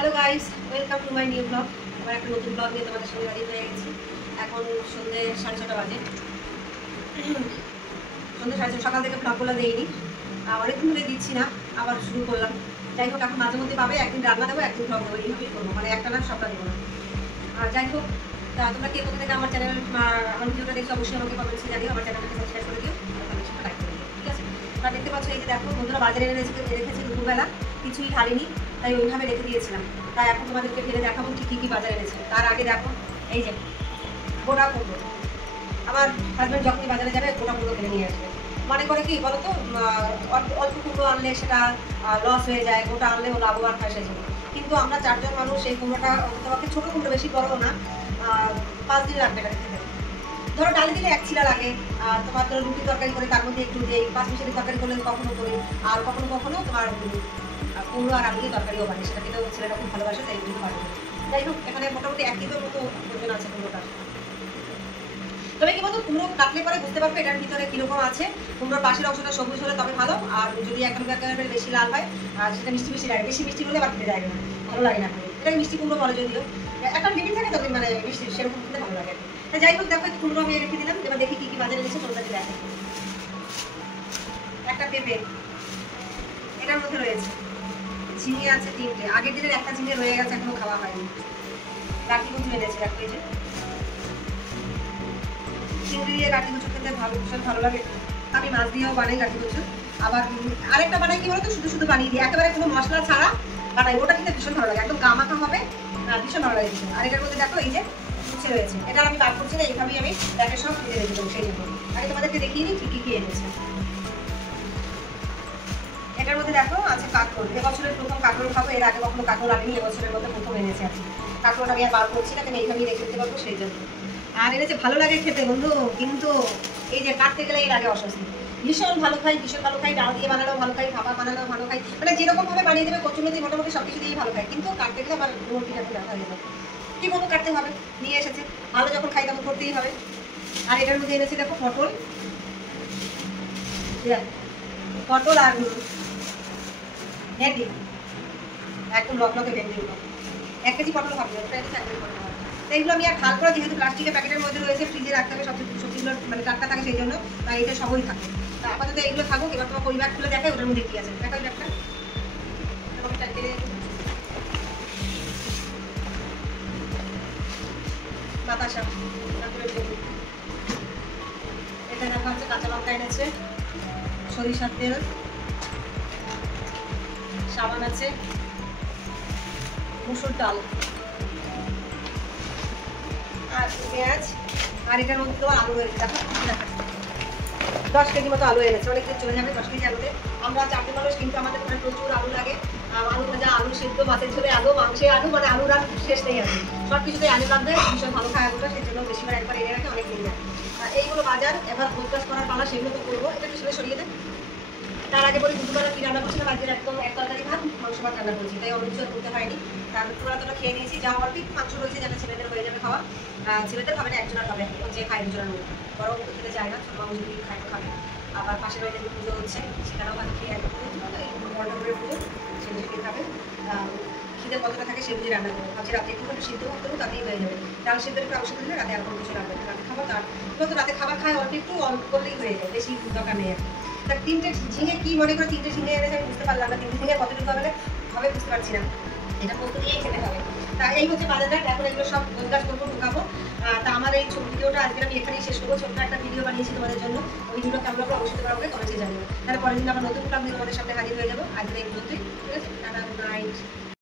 Hello guys, welcome to my new blog. আমার একটা নতুন ব্লগ নিয়ে তোমাদের সঙ্গে হাজির হয়ে গেছি। এখন সন্ধ্যে 6:30 বাজে। সন্ধ্যে 6:30 সকাল থেকে ব্লগগুলো দেইনি, অনেকদিন ধরে দিচ্ছি না, আবার শুরু করলাম। যাই হোক, এখন মাঝে মধ্যে পাবে, একদিন রান্না দেবো, একদিন ব্লগ দেবো, এইভাবেই করবো, মানে একটা না সবটা দেবো না। আর যাই হোক, তা তোমরা কে কোথা থেকে আমার চ্যানেল আমার ভিডিওটা দেখছো অবশ্যই আমাকে কমেন্টসে জানিও। আমার চ্যানেলটাকে সাবস্ক্রাইব করে দিও, লাইক করে দিও, ঠিক আছে? তা দেখতে পাচ্ছ, এই যে দেখো বন্ধুরা, বাজারে রেখেছি দুপুরবেলা, কিছুই ঢালিনি, তাই ওইভাবে রেখে দিয়েছিলাম। তাই এখন তোমাদেরকে ফেলে দেখাবো ঠিক কী বাজারে এনেছে। তার আগে দেখো, এই যে গোটা কুমড়ো। আমার হাজব্যান্ড যখনই বাজারে যাবে গোটা কুমড়ো কিনে নিয়ে আসবে। মানে করে কি বলো তো, অল্প কুমড়ো আনলে সেটা লস হয়ে যায়, গোটা আনলে ও লাভবান হয় সেজন্য। কিন্তু আমরা 4 জন মানুষ, এই কুমড়োটা তোমাকে ছোটো কুমড়ো, বেশি বড় না, 5 দিন লাগবে এটা খেতে। ধরো ডালি দিলে 1 ছিলা লাগে, আর তোমার ধরো রুটি তরকারি করে তার মধ্যে একটু দিই, 5 মিশালি তরকারি করলে কখনো করি, আর কখনো কখনো তোমার কুমড়ো আর আলু দিয়ে তরকারিও বানাই, সেটা খেতেও ছেলেটা খুব ভালোবাসে, তাই এগুলো বানাই। যাই হোক, এখানে মোটামুটি 1 কিলোর মতো ওজন আছে কুমড়োটা। তবে কি বলতো, কুমড়ো কাটলে পরে বুঝতে পারবে এটার ভিতরে কিরকম আছে। কুমড়োর পাশের অংশটা সবুজ হলে তবে ভালো, আর যদি একেবারে বেশি লাল হয় আর সেটা মিষ্টি মিষ্টি লাগে, বেশি মিষ্টি হলে আবার খেতে যায় না, ভালো লাগে না। এটাকে মিষ্টি কুমড়ো বলে যদিও, একটা লিমিট থাকে তবে মানে মিষ্টি সেরকম খেতে ভালো লাগে। যাই হোক, দেখো কুমড়ো আমি রেখে দিলাম। এবার দেখি কি কি বাজারে এনেছে তোমাদেরকে দেখে। একটা পেঁপে, এটার মধ্যে রয়েছে ঝিঙে আছে 3টে, আগের দিনের একটা ঝিঙে রয়ে গেছে, এখনো খাওয়া হয়নি। কাঠি কুচু এনেছে, দেখো এই যে চিংড়ি দিয়ে কাঠি কুচু খেতে ভীষণ ভালো লাগে। আমি মাছ দিয়েও বানাই কাঠি কুচু। আবার আরেকটা বানাই কি বলতো, শুধু শুধু বানিয়ে দিই, একেবারে কোনো মশলা ছাড়া বানাই, ওটা খেতে ভীষণ ভালো লাগে, একদম গামাখা হবে, ভীষণ ভালো লাগে। আর এটার মধ্যে দেখো এই যে উচ্ছে রয়েছে, এটা আমি বার করছি না, এইভাবেই আমি ব্যাগে সব ফেলে রেখে দেবো। সেই জন্য আগে তোমাদেরকে দেখিয়ে নিই ঠিক কি এনেছে। এটার মধ্যে দেখো আছে কাঁকরোল, এবছরের প্রথম কাঁকরোল খাবো, এর আগে কখনো কাঁকরোল আনিনি, এবছরের মধ্যে প্রথম এনেছে আর কি। কাঁকরোল আমি আর বার করছি না, আমি এইভাবেই রেখে দিতে পারবো সেই জন্য। আর এনেছে ভালো লাগে খেতে বন্ধু, কিন্তু এই যে কাটতে গেলে এর আগে অস্বস্তি। ভীষণ ভালো খাই, ভীষণ ভালো খাই, ডাল দিয়ে বানালেও ভালো খাই, খাবার বানালেও ভালো খাই, মানে যেরকম ভাবে বানিয়ে দেবে কচুমেথি মোটামুটি সব কিছু দিয়েই ভালো খাই। কিন্তু কাটতে গেলে আমার রুটিটা একটু ব্যথা হয়ে যাবে, কি বলবো, কাটতে হবে, নিয়ে এসেছে, ভালো যখন খাই তখন করতেই হবে। আর এটার মধ্যে এনেছে দেখো পটল, পটল আর ভেন্ডি, একদম লকলকে ভেন্ডিগুলো, 1 কেজি পটল হবে, ওটা এনেছে 1 কেজি পটল। এইগুলো আমি আর খাল করে, যেহেতু প্লাস্টিকের প্যাকেটের মধ্যে রয়েছে, ফ্রিজে রাখতে হবে, সবজিগুলো মানে টাটকা থাকে সেই জন্য, তাই এটা সবই থাকে। তা আপাতত এইগুলো থাকুক। এবার তোমার পরিবার খুলে দেখায় ওটার মধ্যে কি আছে, দেখাই একটা বাতাসা, এটা দেখা হচ্ছে কাঁচা লঙ্কা এনেছে, সরিষার তেল, সাবান আছে, মুসুর ডাল আর পেঁয়াজ। আর এটার মধ্যে তো আলু রয়েছে, দেখো 10 কেজি মতো আলু এনেছে, অনেকদিন চলে যাবে 10 কেজি আলুতে। আমরা 4 জন মানুষ, কিন্তু আমাদের ওখানে প্রচুর আলু লাগে। আলু ভাজা, আলু সিদ্ধ, মাছের ঝোলে আলু, মাংসে আলু, মানে আলুর আর শেষ নেই আর কি। সব কিছুতেই আলু লাগবে, ভীষণ ভালো খায় আলুটা, সেই জন্য বেশিবার একবার এনে রাখে, অনেক দিন যায়। এইগুলো বাজার, এবার ভোজ করার পালা, সেগুলো তো করবো। এটা একটু সরিয়ে দেয়। তার আগে বলি দুপুরবেলা কি রান্না করছিলাম, আজকে একদম 1 তরকারি ভাত, মাংস ভাত রান্না করেছি, তাই অনেক কিছু করতে হয়নি। তার দুপুরবেলা খেয়ে নিয়েছি, যা অল্প মাংস রয়েছে, যাতে ছেলেদের হয়ে যাবে খাওয়া। ছেলেদের হবে না, একজনের হবে, যে খায় দুজনের মধ্যে, বড় তো খেতে চায় না, ছোট মানুষ যদি খায় তো খাবে। আবার পাশের বাড়িতে পুজো হচ্ছে, সেখানেও ভাত খেয়ে একদম মণ্ডপের পুজো, সেগুলো সেদিন খাবে। খিদে কতটা থাকে সে বুঝে রান্না করবো, ভাবছি রাতে একটু সিদ্ধ ভাত করবো, তাতেই হয়ে যাবে। ডাল সিদ্ধ একটু আবশ্যক দিলে রাতে আর কোনো কিছু লাগবে না, রাতে খাবার তার তো রাতে খাবার খায় অল্প একটু, অল্প করলেই হয়ে যায়, বেশি দরকার নেই আর কি। তা 3টে ঝিঙে কি মনে করে 3টে ঝিঙে এনেছে আমি বুঝতে পারলাম না, 3টে ঝিঙে কতটুকু হবে বুঝতে পারছি না, এটা পোস্ত দিয়েই খেতে হবে। তা এই হচ্ছে বাজারঘাট, এখন এগুলো সব গোছগাছ করবো, ঢুকাবো। তা আমার এই ছোট ভিডিওটা আজকে আমি এখানেই শেষ করবো। ছোট্ট একটা ভিডিও বানিয়েছি তোমাদের জন্য, ওই ভিডিওটা কেমন লাগলো অবশ্যই তোমরা আমাকে কমেন্টে জানিও। তাহলে পরের দিন আবার নতুন ব্লগ নিয়ে তোমাদের সামনে হাজির হয়ে যাবো। আজকে এই পর্যন্তই, ঠিক আছে? Tata, good night.